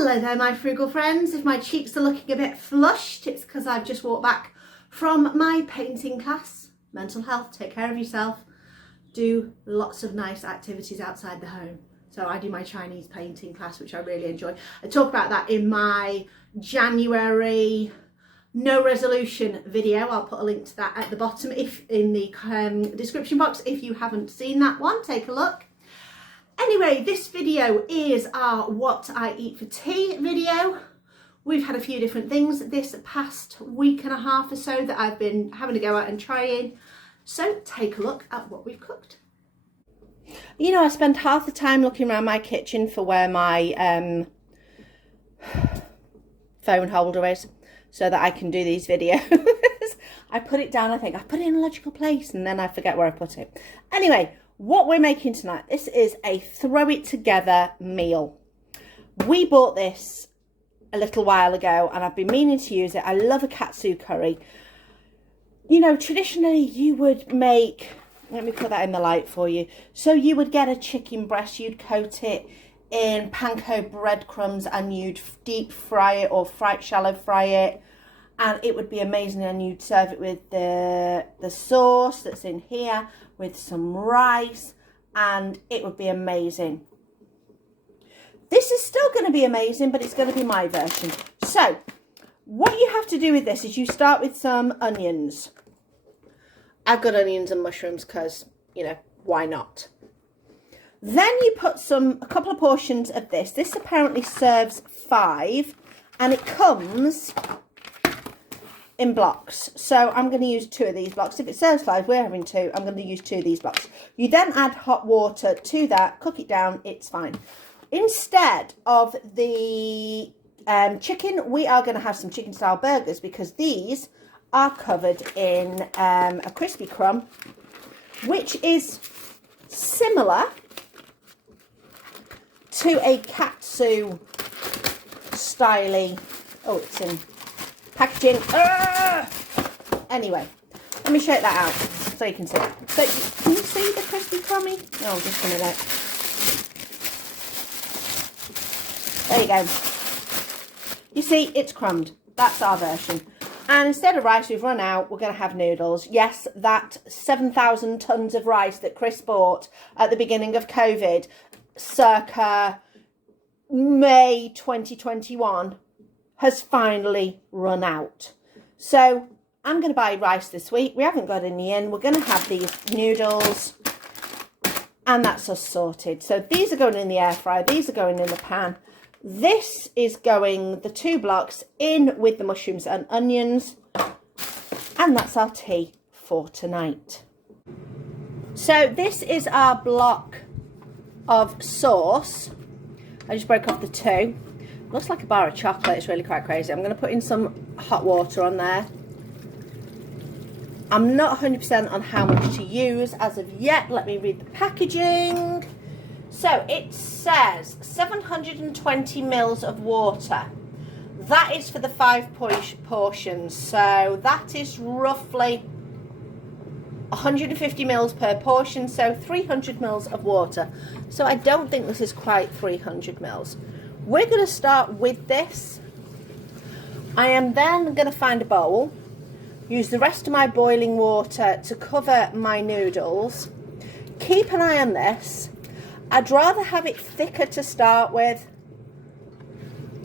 Hello there my frugal friends. If my cheeks are looking a bit flushed, it's because I've just walked back from my painting class. Mental health, take care of yourself, do lots of nice activities outside the home. So I do my Chinese painting class, which I really enjoy. I talk about that in my January no resolution video. I'll put a link to that at the bottom if in the description box. If you haven't seen that one, take a look. Anyway, this video is our what I eat for tea video. We've had a few different things this past week and a half or so that I've been having to go out and trying. So take a look at what we've cooked. You know, I spend half the time looking around my kitchen for where my phone holder is so that I can do these videos. I put it down, I think I put it in a logical place, and then I forget where I put it. Anyway, what we're making tonight, this is a throw it together meal. We bought this a little while ago and I've been meaning to use it. I love a katsu curry. You know, traditionally you would make, let me put that in the light for you. So you would get a chicken breast, you'd coat it in panko breadcrumbs and you'd deep fry it or shallow fry it, and it would be amazing. And you'd serve it with the sauce that's in here with some rice, and it would be amazing. This is still going to be amazing, but it's going to be my version. So what you have to do with this is you start with some onions. I've got onions and mushrooms because, you know, why not? Then you put a couple of portions of this. This apparently serves 5, and it comes in blocks. So I'm going to use 2 of these blocks. If it serves 5, we're having 2. I'm going to use 2 of these blocks. You then add hot water to that, cook it down, it's fine. Instead of the chicken, we are going to have some chicken style burgers because these are covered in a crispy crumb, which is similar to a katsu styly. Oh, it's in packaging. Anyway, let me shake that out so you can see. So can you see the crispy crummy? Oh, just a minute. There you go. You see, it's crumbed. That's our version. And instead of rice, we've run out. We're going to have noodles. Yes, that 7,000 tons of rice that Chris bought at the beginning of COVID, circa May 2021, has finally run out. So I'm going to buy rice this week. We haven't got any in. We're going to have these noodles, and that's us sorted. So these are going in the air fryer. These are going in the pan. This is going, the 2 blocks, in with the mushrooms and onions. And that's our tea for tonight. So this is our block of sauce. I just broke off the 2. Looks like a bar of chocolate. It's really quite crazy. I'm going to put in some hot water on there. I'm not 100% on how much to use as of yet. Let me read the packaging. So it says 720 mils of water. That is for the 5 portions. So that is roughly 150 mils per portion. So 300 mils of water. So I don't think this is quite 300 mils. We're going to start with this. I am then going to find a bowl. Use the rest of my boiling water to cover my noodles. Keep an eye on this. I'd rather have it thicker to start with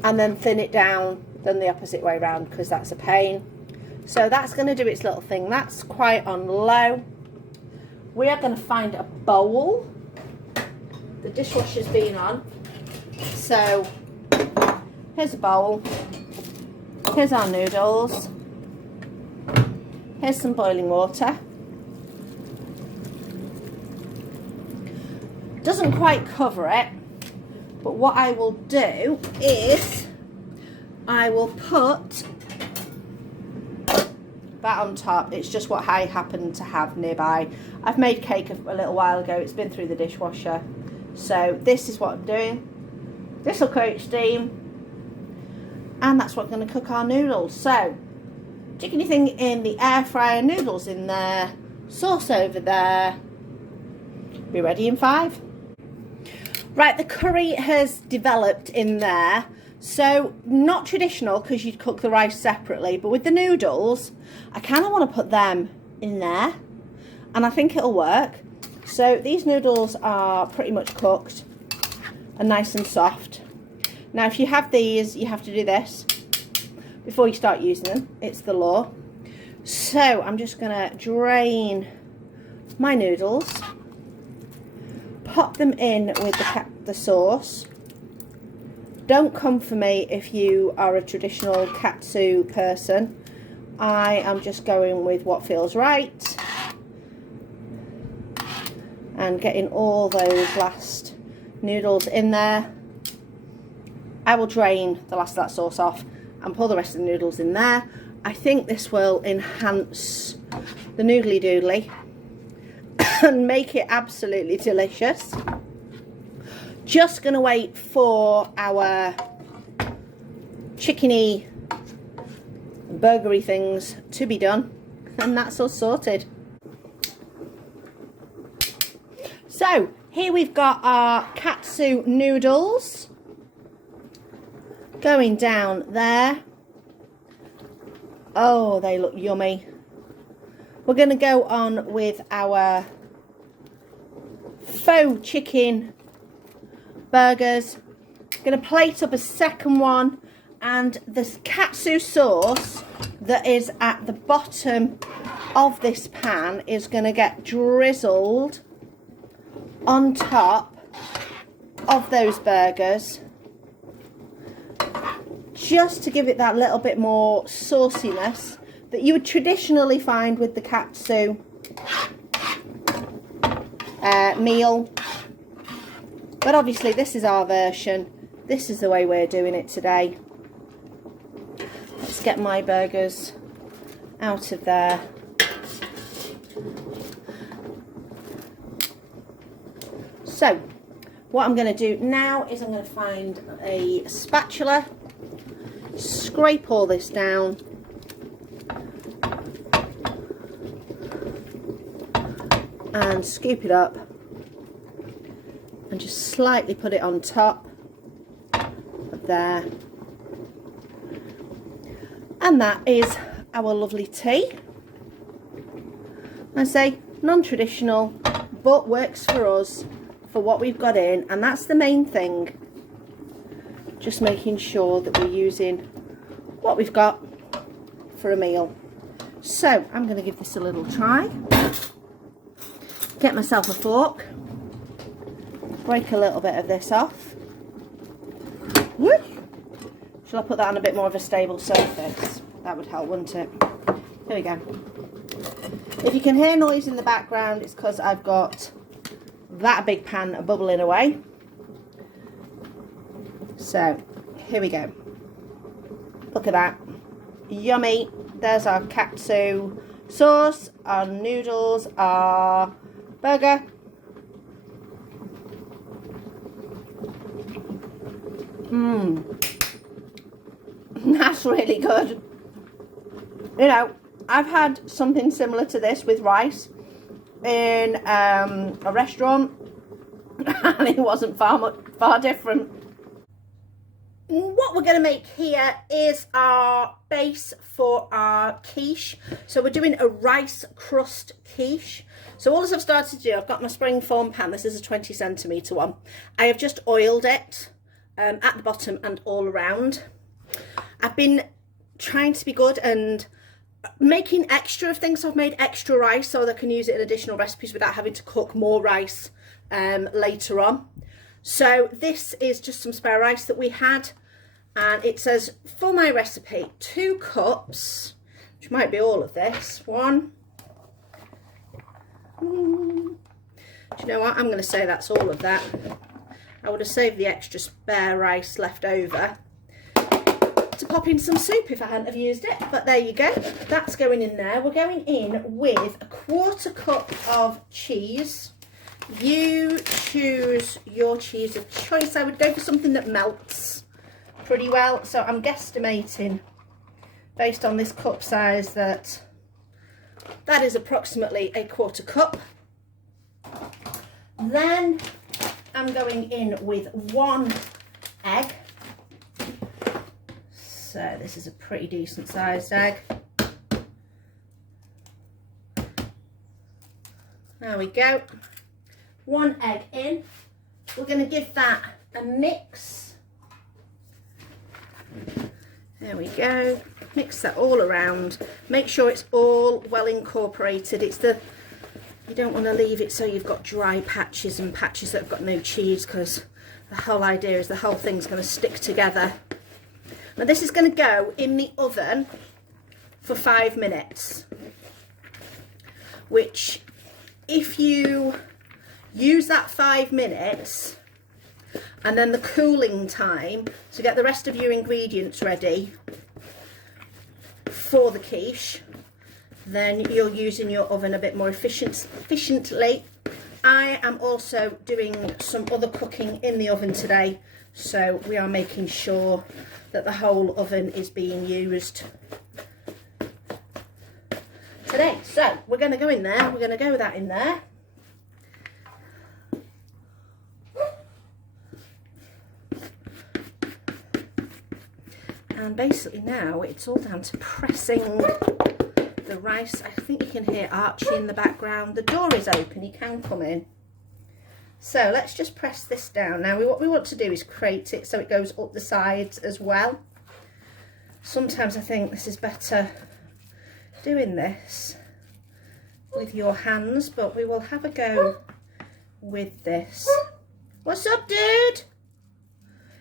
and then thin it down than the opposite way around, because that's a pain. So that's going to do its little thing. That's quite on low. We are going to find a bowl. The dishwasher's been on. So here's a bowl. Here's our noodles. Here's some boiling water. Doesn't quite cover it, but what I will do is I will put that on top. It's just what I happen to have nearby. I've made cake a little while ago. It's been through the dishwasher. So this is what I'm doing. This will create steam, and that's what's going to cook our noodles. So chickeny thing in the air fryer, noodles in there, sauce over there. Be ready in 5. Right, the curry has developed in there, So not traditional because you'd cook the rice separately, but with the noodles, I kind of want to put them in there and I think it'll work. So these noodles are pretty much cooked and nice and soft. Now if you have these, you have to do this before you start using them. It's the law. So I'm just going to drain my noodles, pop them in with the sauce. Don't come for me if you are a traditional katsu person. I am just going with what feels right and getting all those last noodles in there. I will drain the last of that sauce off and pour the rest of the noodles in there. I think this will enhance the noodly doodly and make it absolutely delicious. Just gonna wait for our chickeny burgery things to be done and that's all sorted. So here we've got our katsu noodles going down there. Oh, they look yummy. We're going to go on with our faux chicken burgers. Going to plate up a second one, and this katsu sauce that is at the bottom of this pan is going to get drizzled on top of those burgers, just to give it that little bit more sauciness that you would traditionally find with the katsu meal. But obviously this is our version. This is the way we're doing it today. Let's get my burgers out of there. So what I'm going to do now is I'm going to find a spatula, scrape all this down, and scoop it up and just slightly put it on top of there. And that is our lovely tea. I say non-traditional, but works for us for what we've got in, and that's the main thing. Just making sure that we're using what we've got for a meal. So I'm going to give this a little try. Get myself a fork, break a little bit of this off. Woo! Shall I put that on a bit more of a stable surface? That would help, wouldn't it? Here we go. If you can hear noise in the background, it's because I've got that big pan bubbling away. So here we go. Look at that. Yummy. There's our katsu sauce, our noodles, our burger. That's really good. You know, I've had something similar to this with rice in a restaurant and it wasn't far different. What we're going to make here is our base for our quiche. So we're doing a rice crust quiche. So all I've started to do, I've got my springform pan. This is a 20 centimetre one. I have just oiled it at the bottom and all around. I've been trying to be good and making extra of things. So I've made extra rice so that I can use it in additional recipes without having to cook more rice later on. So this is just some spare rice that we had, and it says for my recipe 2 cups, which might be all of this. 1. Do you know what? I'm going to say that's all of that. I would have saved the extra spare rice left over to pop in some soup if I hadn't have used it, but there you go. That's going in there. We're going in with a 1/4 cup of cheese. You choose your cheese of choice. I would go for something that melts pretty well. So I'm guesstimating, based on this cup size, that is approximately a 1/4 cup. Then I'm going in with 1 egg. So this is a pretty decent sized egg. There we go. One egg in. We're going to give that a mix. There we go. Mix that all around. Make sure it's all well incorporated. You don't want to leave it so you've got dry patches and patches that have got no cheese, because the whole idea is the whole thing's going to stick together. Now this is going to go in the oven for 5 minutes, which if you use that 5 minutes and then the cooling time to get the rest of your ingredients ready for the quiche, then you're using your oven a bit more efficiently. I am also doing some other cooking in the oven today, so we are making sure that the whole oven is being used today. So we're going to go in there, we're going to go with that in there. And basically now it's all down to pressing the rice. I think you can hear Archie in the background. The door is open, he can come in. So let's just press this down. Now what we want to do is crate it so it goes up the sides as well. Sometimes I think this is better doing this with your hands, but we will have a go with this. What's up, dude?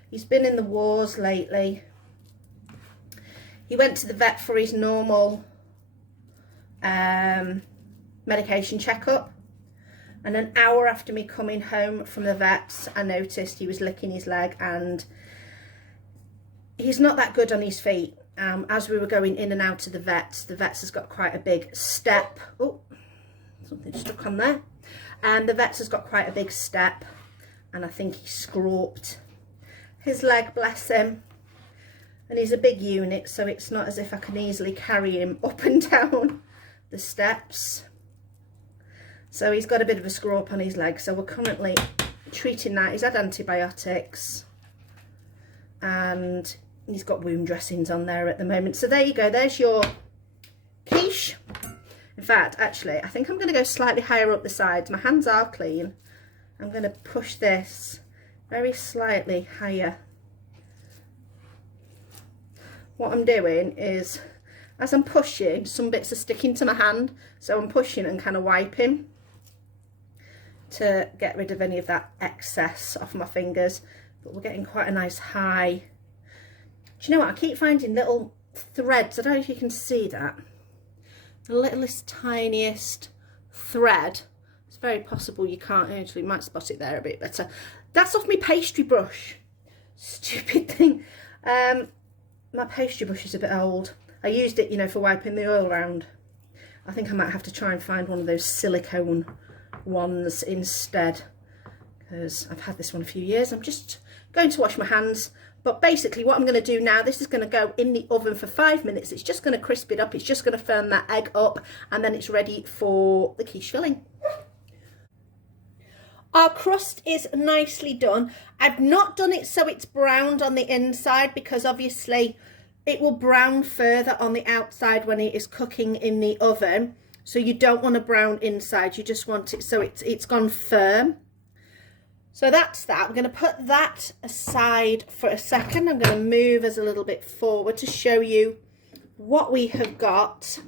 He's been in the wars lately. He went to the vet for his normal medication checkup, and an hour after me coming home from the vets, I noticed he was licking his leg, and he's not that good on his feet. As we were going in and out of the vets has got quite a big step. Oh, something stuck on there. And the vets has got quite a big step, and I think he scraped his leg, bless him. And he's a big unit, so it's not as if I can easily carry him up and down the steps. So he's got a bit of a scrape on his leg, so we're currently treating that. He's had antibiotics and he's got wound dressings on there at the moment. So there you go, there's your quiche. In fact, actually, I think I'm going to go slightly higher up the sides. My hands are clean. I'm going to push this very slightly higher. What I'm doing is, as I'm pushing, some bits are sticking to my hand, so I'm pushing and kind of wiping to get rid of any of that excess off my fingers. But we're getting quite a nice high. Do you know what? I keep finding little threads. I don't know if you can see that. The littlest, tiniest thread. It's very possible you can't actually. You might spot it there a bit better. That's off my pastry brush. Stupid thing. My pastry brush is a bit old. I used it, you know, for wiping the oil around. I think I might have to try and find one of those silicone ones instead, because I've had this one a few years. I'm just going to wash my hands. But basically what I'm going to do now, this is going to go in the oven for 5 minutes. It's just going to crisp it up. It's just going to firm that egg up, and then it's ready for the quiche filling. Our crust is nicely done. I've not done it so it's browned on the inside, because obviously it will brown further on the outside when it is cooking in the oven. So you don't want a brown inside, you just want it so it's gone firm. So that's that. We're going to put that aside for a second. I'm going to move us a little bit forward to show you what we have got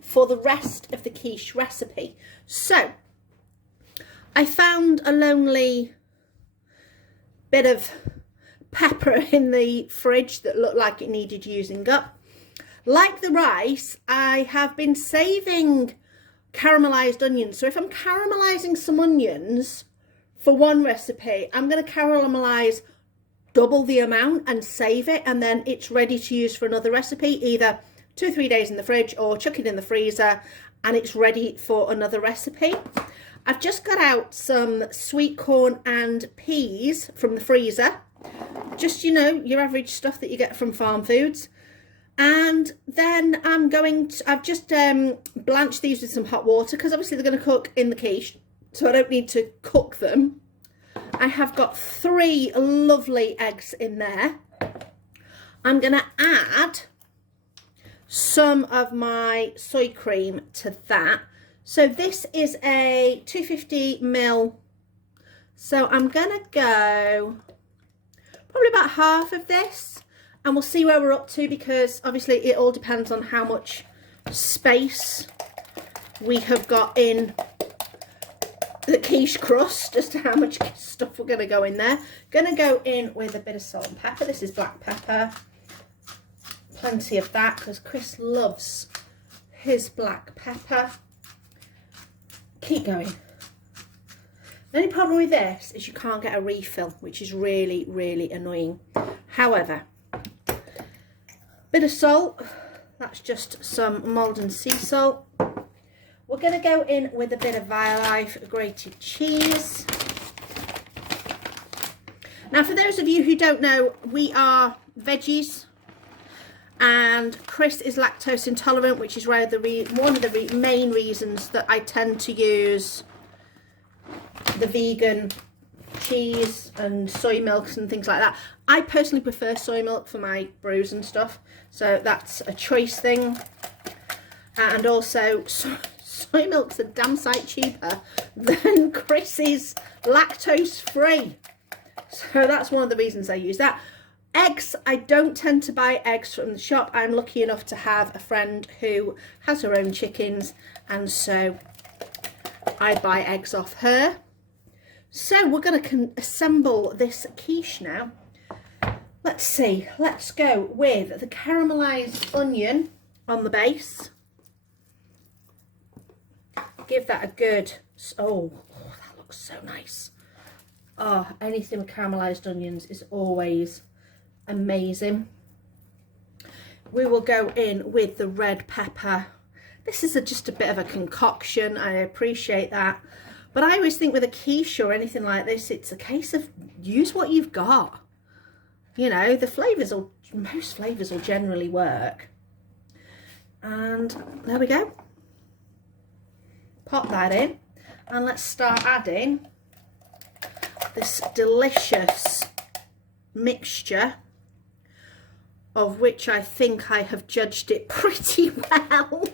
for the rest of the quiche recipe. So I found a lonely bit of pepper in the fridge that looked like it needed using up. Like the rice, I have been saving caramelized onions. So if I'm caramelizing some onions for one recipe, I'm going to caramelize double the amount and save it, and then it's ready to use for another recipe, either 2 or 3 days in the fridge or chuck it in the freezer and it's ready for another recipe. I've just got out some sweet corn and peas from the freezer. Just, you know, your average stuff that you get from farm foods. And then I've just blanched these with some hot water, because obviously they're going to cook in the quiche, so I don't need to cook them. I have got 3 lovely eggs in there. I'm going to add some of my soy cream to that. So this is a 250 ml. So I'm going to go probably about half of this, and we'll see where we're up to, because obviously it all depends on how much space we have got in the quiche crust as to how much stuff we're going to go in there. Going to go in with a bit of salt and pepper. This is black pepper. Plenty of that, because Chris loves his black pepper. Keep going. The only problem with this is you can't get a refill, which is really, really annoying. However, bit of salt. That's just some Maldon sea salt. We're going to go in with a bit of Violife grated cheese. Now, for those of you who don't know, we are veggies, and Chris is lactose intolerant, which is one of the main reasons that I tend to use the vegan cheese and soy milks and things like that. I personally prefer soy milk for my brews and stuff, so that's a choice thing. And also, soy milk's a damn sight cheaper than Chris's lactose free, so that's one of the reasons I use that. Eggs, I don't tend to buy eggs from the shop. I'm lucky enough to have a friend who has her own chickens, and so I buy eggs off her. So we're going to assemble this quiche now. Let's see, let's go with the caramelized onion on the base. Give that a good, oh, that looks so nice. Oh, anything with caramelized onions is always amazing. We will go in with the red pepper. This is just a bit of a concoction, I appreciate that, but I always think with a quiche or anything like this, it's a case of use what you've got. You know, the flavors will, most flavors will generally work. And there we go. Pop that in, and let's start adding this delicious mixture, of which I think I have judged it pretty well.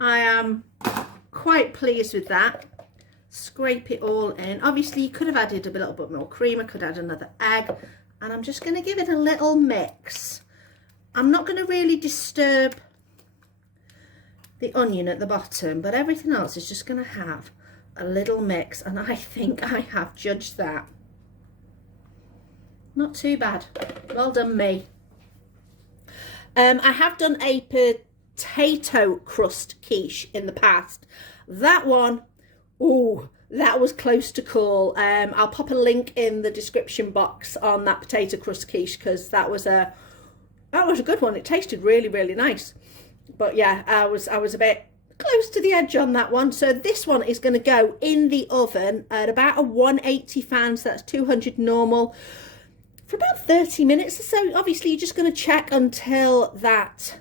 I am quite pleased with that. Scrape it all in. Obviously you could have added a little bit more cream, I could add another egg, and I'm just going to give it a little mix. I'm not going to really disturb the onion at the bottom, but everything else is just going to have a little mix, and I think I have judged that. Not too bad. Well done me. I have done a potato crust quiche in the past. That one, oh, that was close to call. I'll pop a link in the description box on that potato crust quiche, because that was a good one. It tasted really, really nice. But yeah, I was a bit close to the edge on that one. So this one is going to go in the oven at about a 180 fan, so that's 200 normal, for about 30 minutes or so. Obviously you're just going to check until that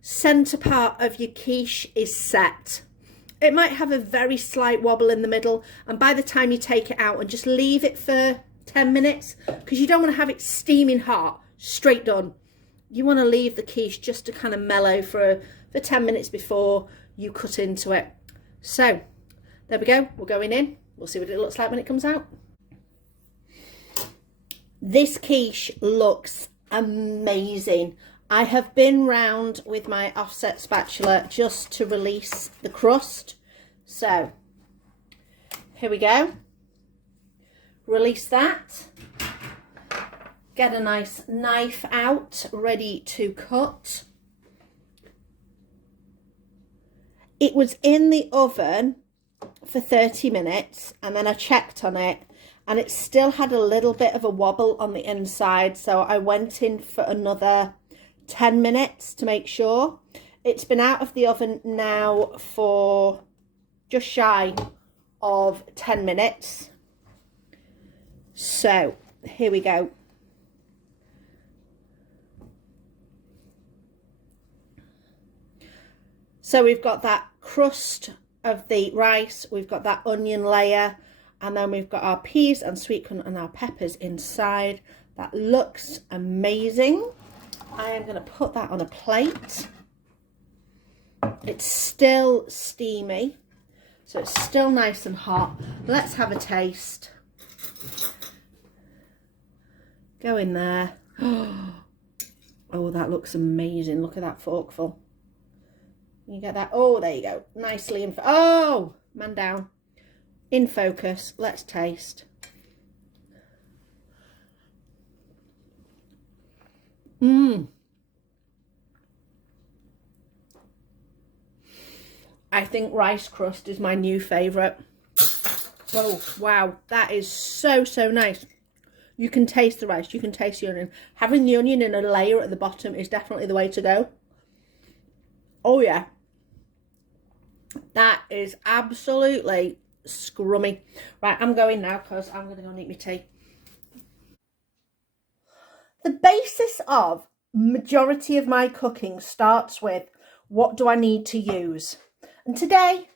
center part of your quiche is set. It might have a very slight wobble in the middle, and by the time you take it out, and just leave it for 10 minutes, because you don't want to have it steaming hot straight done. You want to leave the quiche just to kind of mellow for 10 minutes before you cut into it. So there we go, we're going in. We'll see what it looks like when it comes out. This quiche looks amazing. I have been round with my offset spatula just to release the crust. So here we go. Release that. Get a nice knife out, ready to cut. It was in the oven for 30 minutes, and then I checked on it, and it still had a little bit of a wobble on the inside, so I went in for another 10 minutes to make sure. It's been out of the oven now for just shy of 10 minutes. So here we go. So we've got that crust of the rice, we've got that onion layer, and then we've got our peas and sweet corn and our peppers inside. That looks amazing. I am going to put that on a plate. It's still steamy, so it's still nice and hot. Let's have a taste. Go in there. Oh, that looks amazing. Look at that forkful. You get that? Oh, there you go. Nicely in. Oh, man down. In focus. Let's taste. I think rice crust is my new favourite. Oh, wow. That is so, so nice. You can taste the rice. You can taste the onion. Having the onion in a layer at the bottom is definitely the way to go. Oh, yeah. That is absolutely scrummy. Right, I'm going now because I'm going to go and eat my tea. The basis of majority of my cooking starts with, what do I need to use? And today,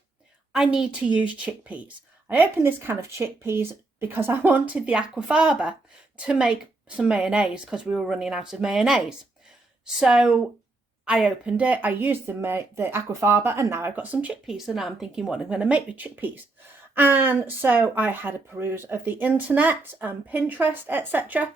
I need to use chickpeas. I opened this can of chickpeas because I wanted the aquafaba to make some mayonnaise because we were running out of mayonnaise. So I opened it, I used the aquafaba, and now I've got some chickpeas. So now I'm thinking, what I'm going to make with chickpeas. And so I had a peruse of the internet and Pinterest, etc.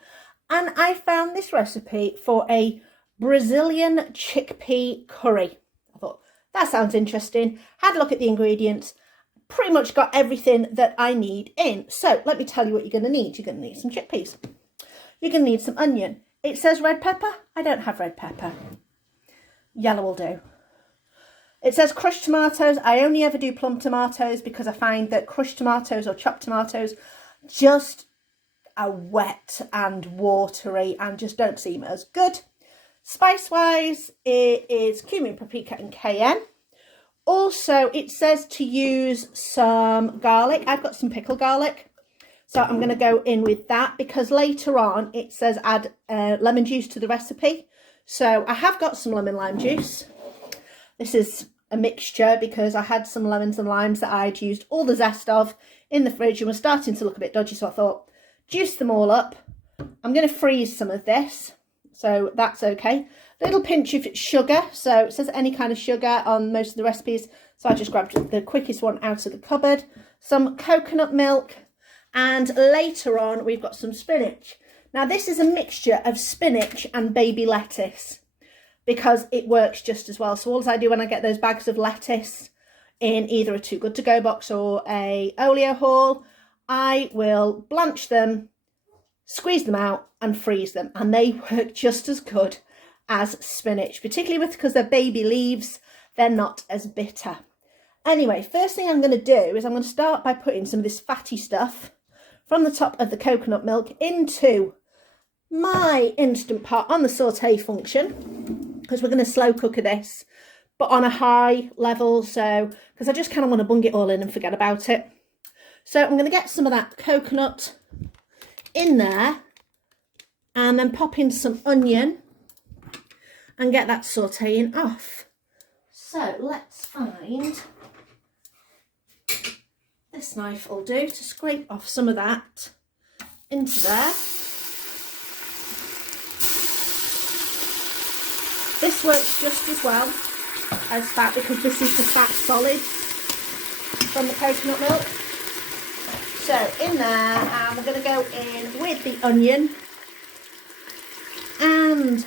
And I found this recipe for a Brazilian chickpea curry. I thought, that sounds interesting. Had a look at the ingredients. Pretty much got everything that I need in. So let me tell you what you're going to need. You're going to need some chickpeas. You're going to need some onion. It says red pepper. I don't have red pepper. Yellow will do. It says crushed tomatoes. I only ever do plum tomatoes because I find that crushed tomatoes or chopped tomatoes just are wet and watery and just don't seem as good. Spice wise, it is cumin, paprika and cayenne. Also, it says to use some garlic. I've got some pickled garlic, so I'm going to go in with that because later on it says add lemon juice to the recipe. So I have got some lemon lime juice. This is a mixture because I had some lemons and limes that I'd used all the zest of in the fridge and was starting to look a bit dodgy, so I thought, juice them all up. I'm going to freeze some of this, so that's okay. Little pinch of sugar, so it says any kind of sugar on most of the recipes, so I just grabbed the quickest one out of the cupboard. Some coconut milk, and later on we've got some spinach. Now this is a mixture of spinach and baby lettuce because it works just as well. So all I do when I get those bags of lettuce in either a Too Good To Go box or a Olio haul, I will blanch them, squeeze them out and freeze them, and they work just as good as spinach, particularly because they're baby leaves, they're not as bitter. Anyway, first thing I'm going to do is I'm going to start by putting some of this fatty stuff from the top of the coconut milk into my Instant Pot on the saute function, because we're going to slow cook this, but on a high level, so because I just kind of want to bung it all in and forget about it. So I'm going to get some of that coconut in there and then pop in some onion and get that sauteing off. So let's find, this knife will do to scrape off some of that into there. This works just as well as fat because this is the fat solid from the coconut milk. So in there, and we're going to go in with the onion and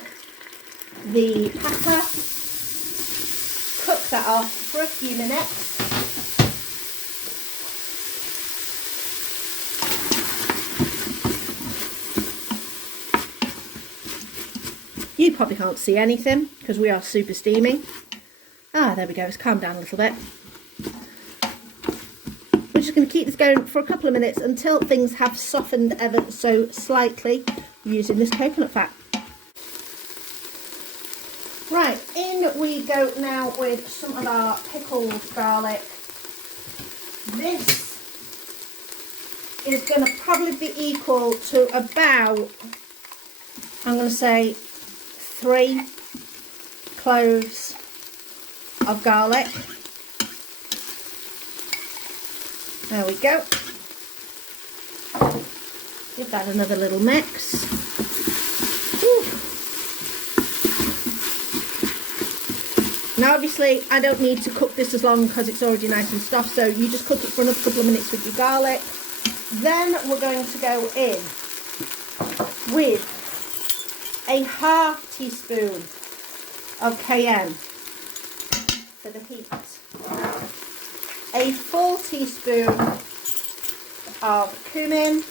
the pepper. Cook that off for a few minutes. You probably can't see anything because we are super steamy. Ah, there we go. It's calmed down a little bit. We're just going to keep this going for a couple of minutes until things have softened ever so slightly using this coconut fat. Right, in we go now with some of our pickled garlic. This is going to probably be equal to about, I'm going to say, 3 cloves of garlic. There we go. Give that another little mix. Whew. Now obviously I don't need to cook this as long because it's already nice and stuffed, so you just cook it for another couple of minutes with your garlic. Then we're going to go in with a ½ teaspoon of cayenne for the heat, a full teaspoon of cumin,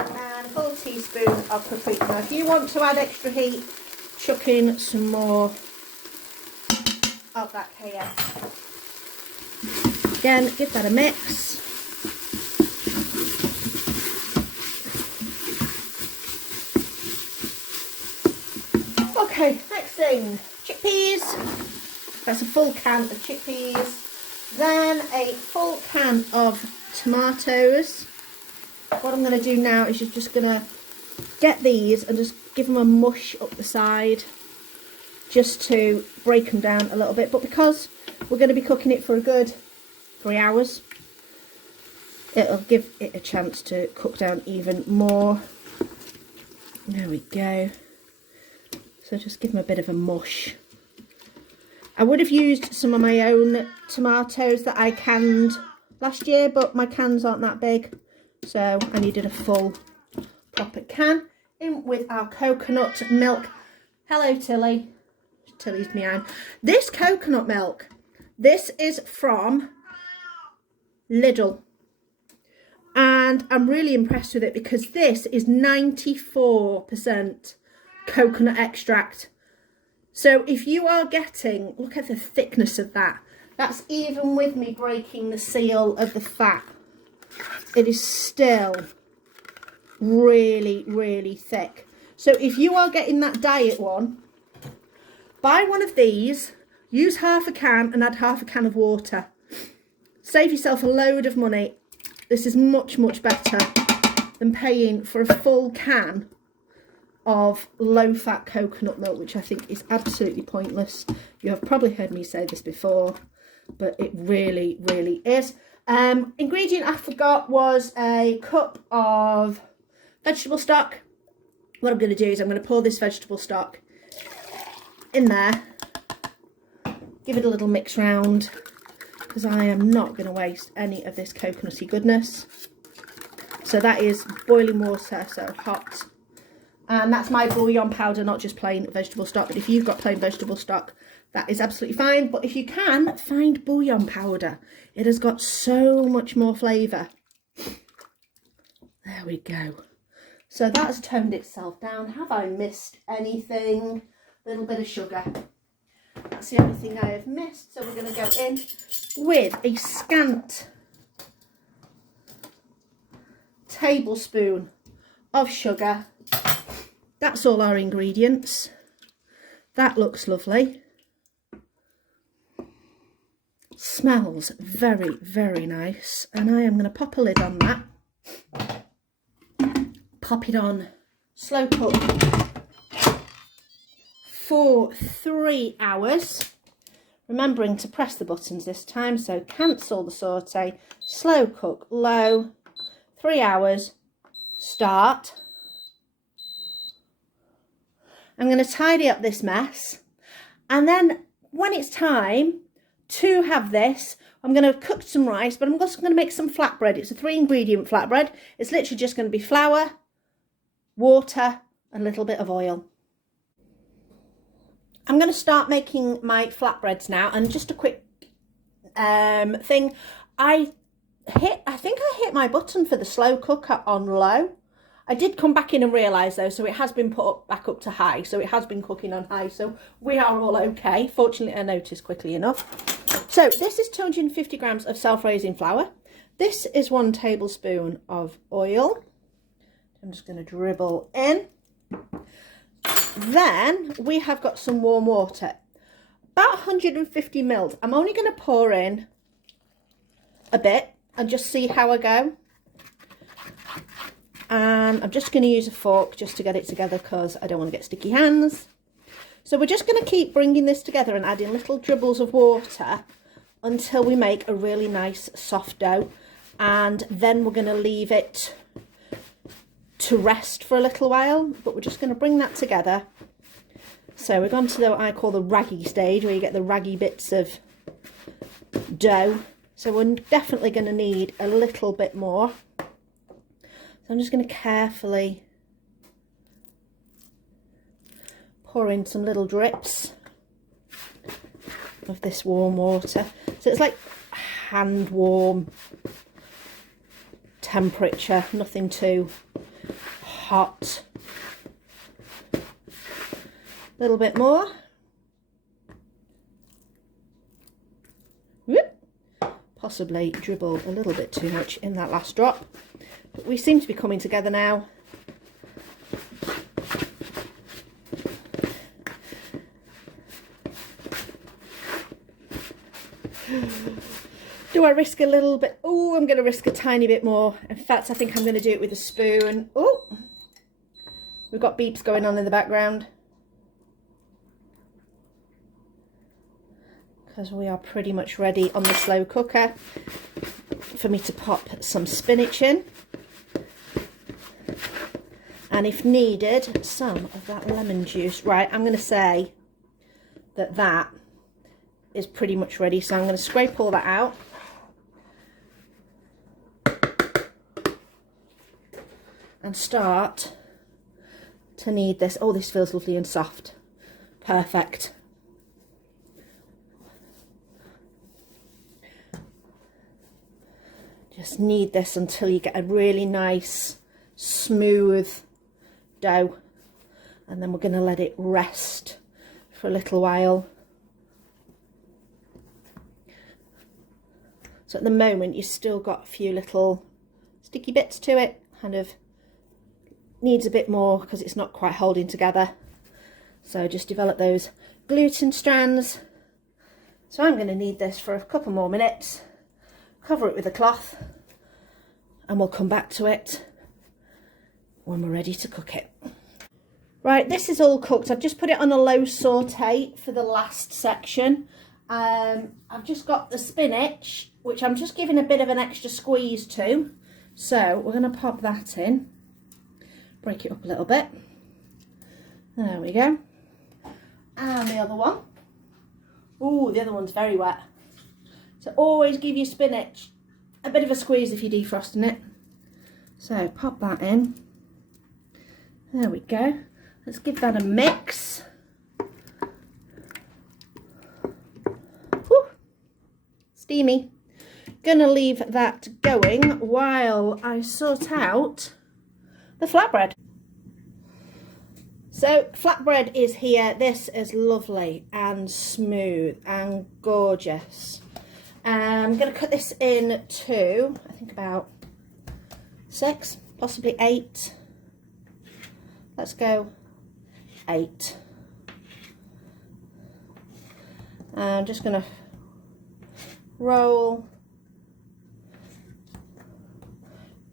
and a full teaspoon of paprika. Now if you want to add extra heat, chuck in some more of that cayenne. Again, give that a mix. Okay, next thing, chickpeas. That's a full can of chickpeas. Then a full can of tomatoes. What I'm going to do now is just going to get these and just give them a mush up the side, just to break them down a little bit. But because we're going to be cooking it for a good 3 hours, it'll give it a chance to cook down even more. There we go. So just give them a bit of a mush. I would have used some of my own tomatoes that I canned last year, but my cans aren't that big, so I needed a full proper can. In with our coconut milk. Hello Tilly. Tilly's meowing. This coconut milk, this is from Lidl, and I'm really impressed with it because this is 94% coconut extract. So if you are getting, look at the thickness of that, that's even with me breaking the seal of the fat, it is still really, really thick. So if you are getting that diet one, buy one of these, use half a can and add half a can of water. Save yourself a load of money. This is much, much better than paying for a full can of low-fat coconut milk, which I think is absolutely pointless. You have probably heard me say this before, but it really, really is. Ingredient I forgot was a cup of vegetable stock. What I'm going to do is I'm going to pour this vegetable stock in there, give it a little mix round, because I am not going to waste any of this coconutty goodness. So that is boiling water, so hot. And that's my bouillon powder, not just plain vegetable stock. But if you've got plain vegetable stock, that is absolutely fine. But if you can, find bouillon powder. It has got so much more flavour. There we go. So that has toned itself down. Have I missed anything? A little bit of sugar. That's the only thing I have missed. So we're going to go in with a scant tablespoon of sugar. That's all our ingredients. That looks lovely. Smells very, very nice. And I am going to pop a lid on that. Pop it on slow cook for 3 hours. Remembering to press the buttons this time. So cancel the saute. Slow cook, low. 3 hours. Start. I'm going to tidy up this mess, and then when it's time to have this, I'm going to cook some rice, but I'm also going to make some flatbread. It's a 3-ingredient flatbread. It's literally just going to be flour, water, and a little bit of oil. I'm going to start making my flatbreads now, and just a quick thing. I think I hit my button for the slow cooker on low. I did come back in and realise though, so it has been put back up to high, so it has been cooking on high, so we are all okay. Fortunately, I noticed quickly enough. So this is 250 grams of self-raising flour. This is 1 tablespoon of oil. I'm just going to dribble in. Then we have got some warm water, about 150 mils. I'm only going to pour in a bit and just see how I go. And I'm just going to use a fork just to get it together because I don't want to get sticky hands. So we're just going to keep bringing this together and adding little dribbles of water until we make a really nice soft dough. And then we're going to leave it to rest for a little while. But we're just going to bring that together, So we've gone to what I call the raggy stage, where you get the raggy bits of dough. So we're definitely going to need a little bit more. So I'm just going to carefully pour in some little drips of this warm water. So it's like hand warm temperature, nothing too hot. A little bit more. Whoop. Possibly dribble a little bit too much in that last drop, but we seem to be coming together now. Do I risk a little bit? Oh, I'm going to risk a tiny bit more. In fact, I think I'm going to do it with a spoon. Oh, we've got beeps going on in the background, because we are pretty much ready on the slow cooker for me to pop some spinach in, and if needed, some of that lemon juice. Right, I'm going to say that that is pretty much ready, so I'm going to scrape all that out. And start to knead this. Oh, this feels lovely and soft. Perfect. Just knead this until you get a really nice, smooth dough. And then we're going to let it rest for a little while. So at the moment, you've still got a few little sticky bits to it, kind of needs a bit more because it's not quite holding together. So just develop those gluten strands. So I'm going to knead this for a couple more minutes, cover it with a cloth, and we'll come back to it when we're ready to cook it. Right, this is all cooked. I've just put it on a low saute for the last section. I've just got the spinach, which I'm just giving a bit of an extra squeeze to. So we're going to pop that in. Break it up a little bit. There we go. And the other one. Ooh, the other one's very wet. So always give your spinach a bit of a squeeze if you're defrosting it. So pop that in. There we go. Let's give that a mix. Whew. Steamy. Gonna leave that going while I sort out the flatbread. So flatbread is here. This is lovely and smooth and gorgeous. I'm going to cut this into, I think, about 6, possibly 8. Let's go 8. I'm just going to roll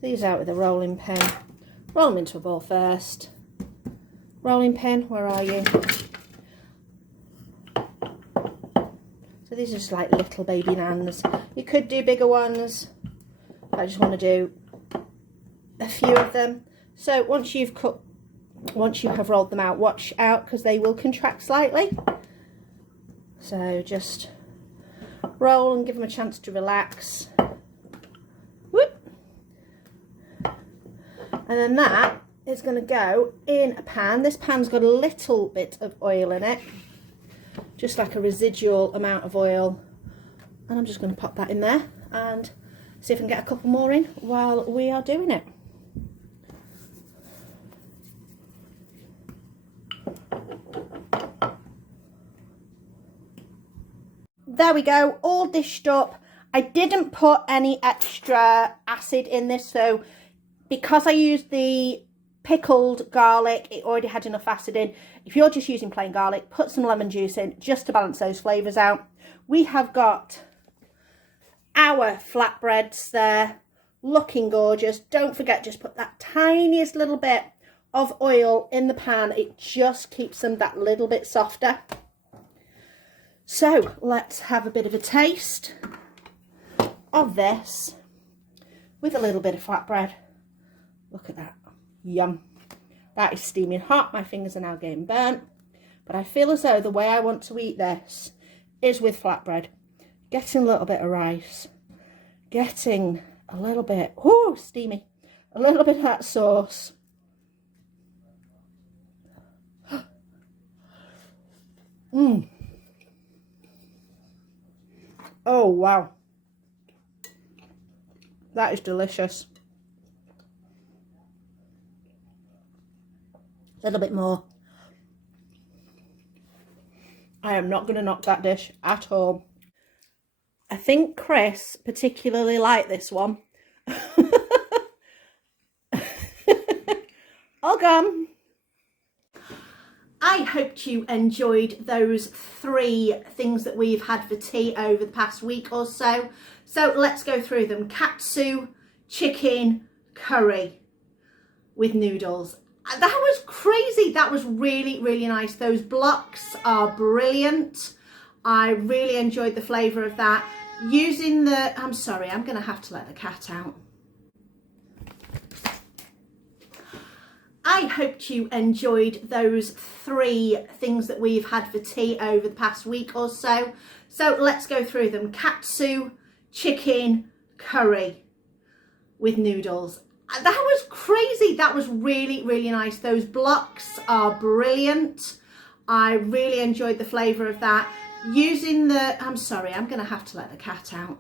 these out with a rolling pin. Roll them into a ball first. Rolling pin, where are you? So these are just like little baby nans. You could do bigger ones. I just want to do a few of them. So once you have rolled them out, watch out because they will contract slightly. So just roll and give them a chance to relax. Whoop. And then that is going to go in a pan. This pan's got a little bit of oil in it, just like a residual amount of oil. And I'm just going to pop that in there and see if I can get a couple more in while we are doing it. There we go, all dished up. I didn't put any extra acid in this, so because I used the pickled garlic, it already had enough acid in. If you're just using plain garlic, put some lemon juice in just to balance those flavours out. We have got our flatbreads there, looking gorgeous. Don't forget, just put that tiniest little bit of oil in the pan. It just keeps them that little bit softer. So let's have a bit of a taste of this with a little bit of flatbread. Look at that. Yum. That is steaming hot. My fingers are now getting burnt. But I feel as though the way I want to eat this is with flatbread. Getting a little bit of rice. Getting a little bit, oh, steamy. A little bit of that sauce. Mmm. Oh, wow. That is delicious. A little bit more. I am not going to knock that dish at all. I think Chris particularly liked this one. All gone. I hoped you enjoyed those 3 things that we've had for tea over the past week or so. So let's go through them. Katsu chicken curry with noodles. That was crazy. That was really, really nice. Those blocks are brilliant. I really enjoyed the flavour of that. Using the, I'm sorry, I'm going to have to let the cat out. I hoped you enjoyed those 3 things that we've had for tea over the past week or so. So let's go through them. Katsu chicken curry with noodles. That was crazy. That was really, really nice. Those blocks are brilliant. I really enjoyed the flavour of that. Using the, I'm sorry, I'm going to have to let the cat out.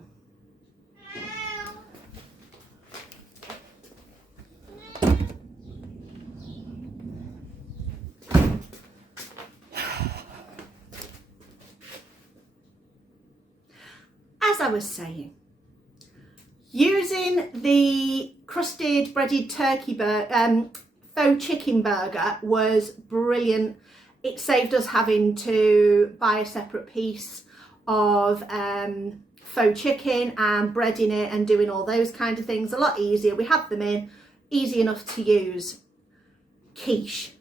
As I was saying, using the crusted breaded turkey faux chicken burger was brilliant. It saved us having to buy a separate piece of faux chicken and breading it and doing all those kind of things. A lot easier. We had them in, easy enough to use. Quiche.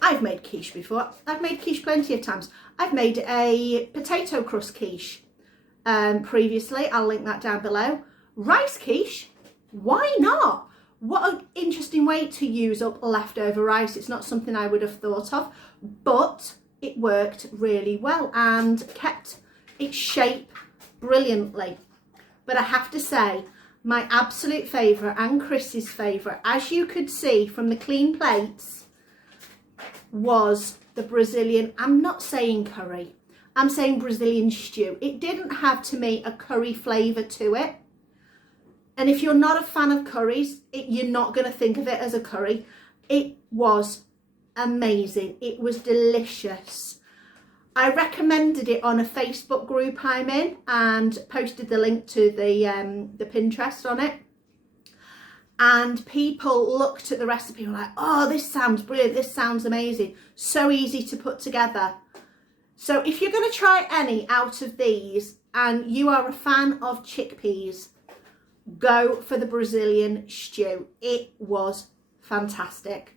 I've made quiche before. I've made quiche plenty of times. I've made a potato crust quiche previously. I'll link that down below. Rice quiche, why not? What an interesting way to use up leftover rice. It's not something I would have thought of, but it worked really well and kept its shape brilliantly. But I have to say, my absolute favourite and Chris's favourite, as you could see from the clean plates, was the Brazilian, I'm not saying curry, I'm saying Brazilian stew. It didn't have, to me, a curry flavour to it. And if you're not a fan of curries, you're not going to think of it as a curry. It was amazing. It was delicious. I recommended it on a Facebook group I'm in and posted the link to the Pinterest on it. And people looked at the recipe and were like, oh, this sounds brilliant. This sounds amazing. So easy to put together. So if you're going to try any out of these and you are a fan of chickpeas, go for the Brazilian stew. It was fantastic.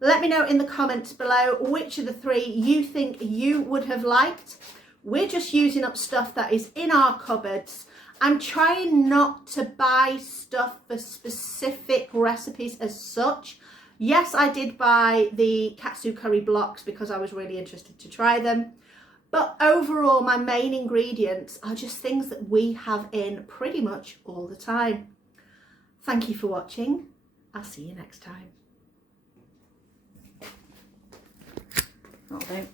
Let me know in the comments below which of the 3 you think you would have liked. We're just using up stuff that is in our cupboards. I'm trying not to buy stuff for specific recipes as such. Yes, I did buy the katsu curry blocks because I was really interested to try them. But overall, my main ingredients are just things that we have in pretty much all the time. Thank you for watching. I'll see you next time. That'll do.